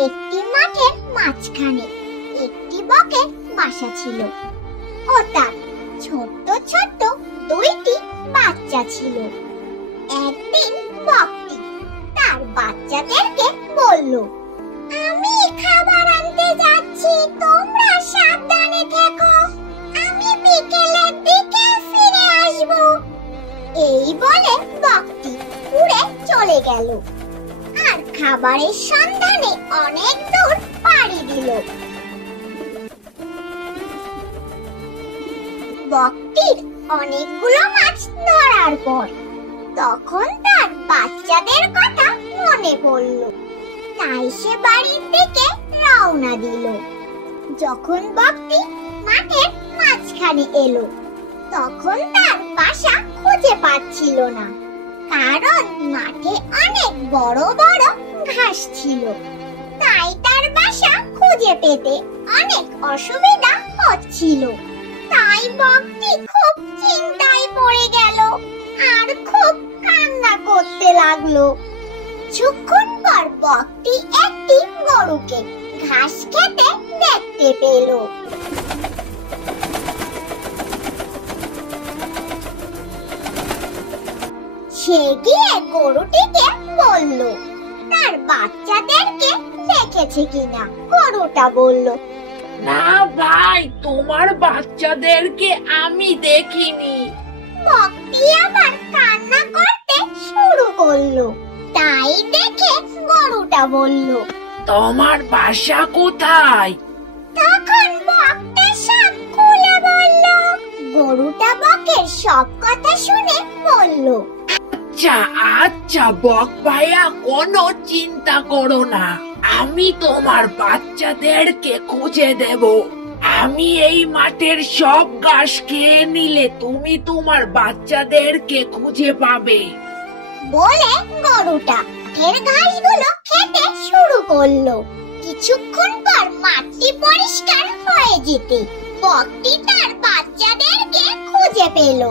একটি মাঠের মাঝখানে একটি বকের বাসা ছিল ও তার ছোট্ট ছোট্ট দুইটি বাচ্চা ছিল। একদিন বকটি তার বাচ্চাদেরকে বলল, আমি খাবার আনতে যাচ্ছি, তোমরা সাবধানে থেকো, আমি বিকেলের দিকে ফিরে আসব। এই বলে বকটি উড়ে চলে গেল আর খাবারের সন্ধানে অনেক দূর পাড়ি দিল। বকটির অনেকগুলো মাছ ধরার পর তখন তার বাচ্চাদের কথা মনে পড়ল, তাই সে বাড়ির দিকে রওনা দিল। যখন বকটি মাঠের মাঝখানে এলো তখন তার বাসা খুঁজে পাচ্ছিল না, কারণ মাঠে অনেক বড় বড় ঘাস ছিল। তাই তার বাসা খুঁজে পেতে অনেক অসুবিধা হচ্ছিল। তাই বকটি খুব চিন্তায় পড়ে গেল আর খুব কান্না করতে লাগলো। কিছুক্ষণ পর বকটি একটি গরুকে ঘাস খেতে দেখতে পেল। সে গিয়ে গরুটিকে বলল তার বাচ্চাদেরকে দেখেছে কিনা। গরুটা বলল, না ভাই, তোমার বাচ্চাদেরকে আমি দেখিনি। বকটি আবার কান্না করতে শুরু করলো। তাই দেখে গরুটা বলল, তোমার বাসা কোথায়? তখন বকটা সব খুলে বলল। গরুটা বকের সব কথা শুনে বলল, আচ্ছা আচ্ছা বক ভাইয়া, কোনো চিন্তা করো না, আমি তোমার বাচ্চাদেরকে খুঁজে দেব। আমি এই মাঠের সব ঘাস খেয়ে নিলে তুমি তোমার বাচ্চাদেরকে খুঁজে পাবে। বলে গরুটা মাঠের ঘাসগুলো খেতে শুরু করলো। কিছুক্ষণ পর মাঠটি পরিষ্কার হয়ে যেতে বকটি তার বাচ্চাদেরকে খুঁজে পেল।